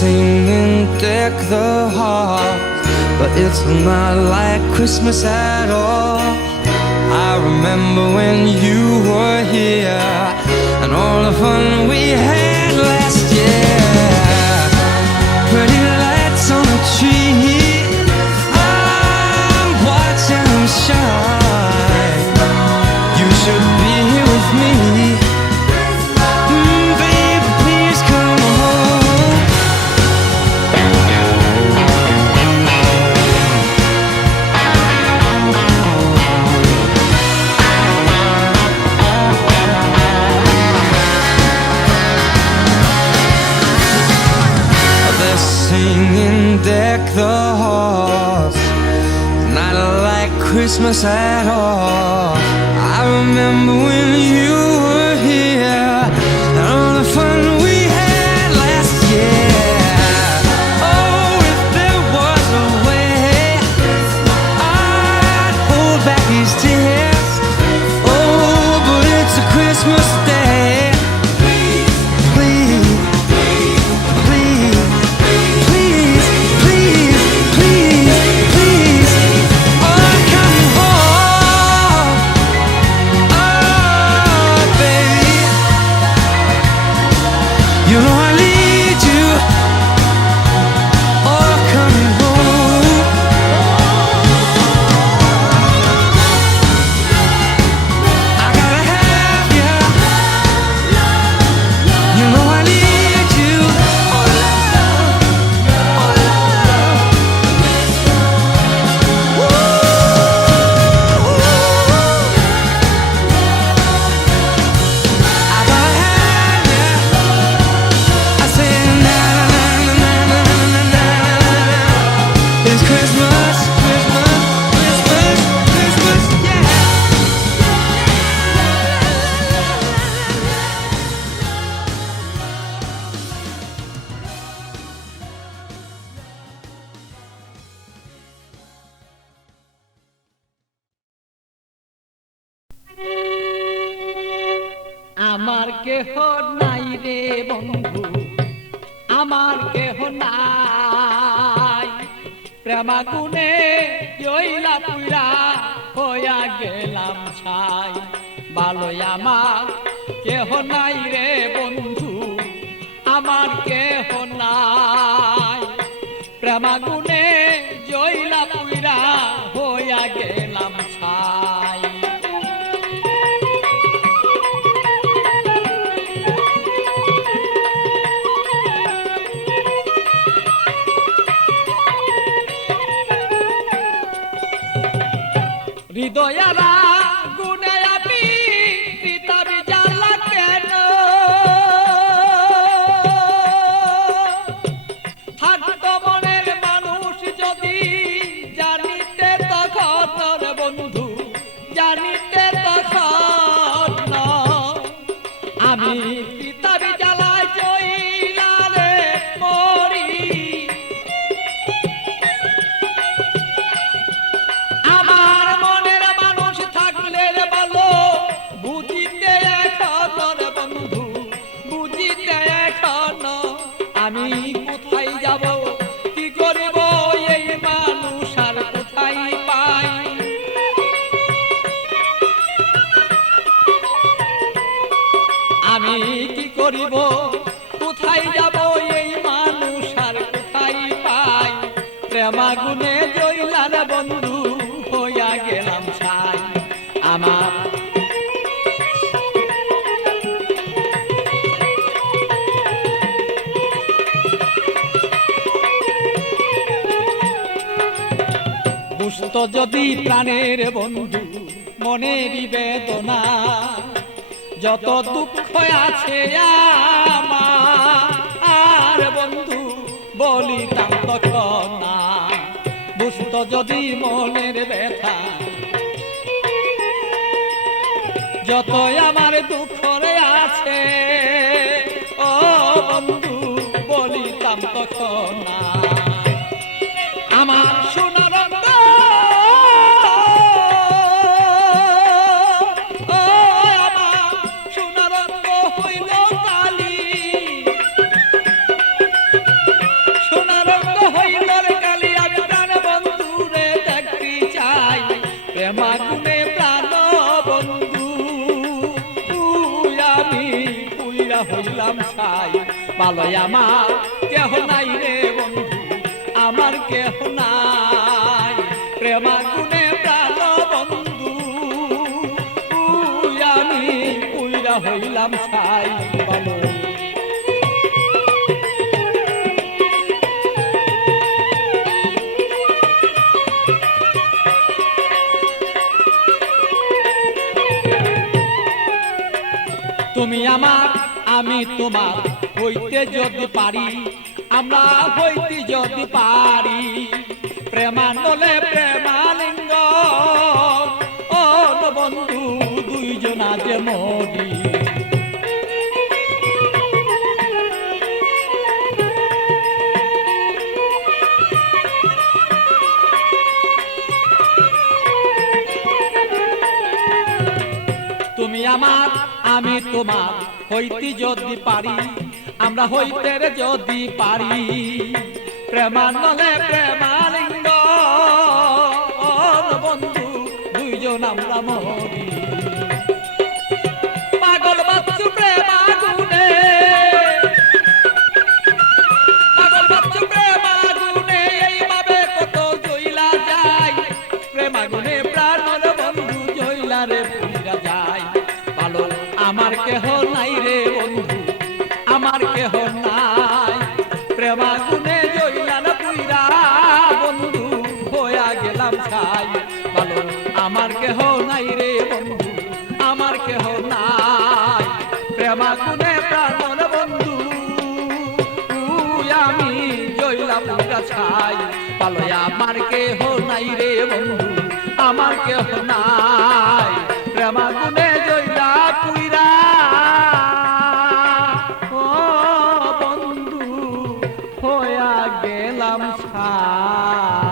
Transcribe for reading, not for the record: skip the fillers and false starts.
singing deck the halls, but it's not like Christmas at all. I remember when you were here and all the fun we had last year. Pretty lights on the tree, I'm watching them shine. You should be here with me. Baby, please come home. They're singing deck the halls, not like Christmas at all. I remember when you were here and all the fun we had last year. Oh, if there was a way, I'd hold back these tears. Oh, but it's a Christmas day. Please, please, please, please, please, please, oh, come home. Oh, baby, you know I need you. Oh, come home. I gotta have you. You know I need you. Oh, love, oh, love. I gotta have you. I say na na na na na na na na. It's Christmas, Christmas, Christmas, Christmas, yeah. আমার কেহ নাই রে বন্ধু, আমার কেহ নাই। প্রেমাগুনে জইলা পুইরা হইয়া গেলাম ছাই। ভালোই আমার কেহ নাই রে বন্ধু, আমার কেহ নাই। প্রেমাগুনে জইলা পুইরা হইয়া গেলাম ছাই। হৃদয়ারা গুনে আমি পিতাবি জ্বালা কেন, থাকতো মনের মানুষ যদি জানিতে তখন বন্ধু, জানিতে তখন আমি পিতাবি জ্বালায় জইলা রে মরি। আমার মনের মানুষ থাকলে ভালো, বুঝিতে এখন বন্ধু, বুঝিতে এখন আমি কোথায় যাব, কি করব এই মানুষ আর কোথায় পাই। আমি কি করিব, কোথায় যাব এই মানুষ আর কোথায় পাই। প্রেমাগুনে জইলার বন্ধু হইয়া গেলাম ছাই। আমার বুঝতো যদি প্রাণের বন্ধু মনেরই বেদনা, যত দুঃখ আছে আমার বন্ধু বলিতাম তখন না। বুঝতো যদি মনের ব্যথা, যত আমার দুঃখ আছে ও বন্ধু বলিতাম তখন না। আমার সোনার পালয় আমার কেহ নাই রে বন্ধু, আমার কেহ নাই। প্রেমাগুনে প্রাণ বন্ধু, আমি উইরা হইলাম ছাই বলো। তুমি আমার আমি তোমার হইতে যদি পারি, আমরা হইতে যদি পারি, প্রেমানলে প্রেমালিঙ্গ ও বন্ধু দুইজনা যে মরি। তুমি আমার আমি তোমার হইতে যদি পারি, আমরা হইতে যদি পারি, প্রেমানলে প্রেমালিঙ্গ বন্ধু দুইজন আমরা মরি। পাগল বাচ্চু প্রেমাগুনে, পাগল বাচ্চু প্রেমাগুনে, এইভাবে কত জইলা যায়, প্রেমাগুনে প্রাণর বন্ধু জইলা রে পুইরা যায়। ভালো আমার কেহ নাই রে বন্ধু, আমার কেহ নাই। প্রেমাগুনে জইলা না পুইরা বন্ধু হইয়া গেলাম ছাই। ভালো আমার কেহ নাই রে বন্ধু, আমার কেহ নাই। প্রেমাগুনে প্রাণর বন্ধু আমি জইলা পুইরা ছাই। ভালো আমার কেহ নাই রে বন্ধু, আমার কেহ নাই। প্রেমাগুনে জইলা পুইরা ও বন্ধু হইয়া গেলাম ছাই।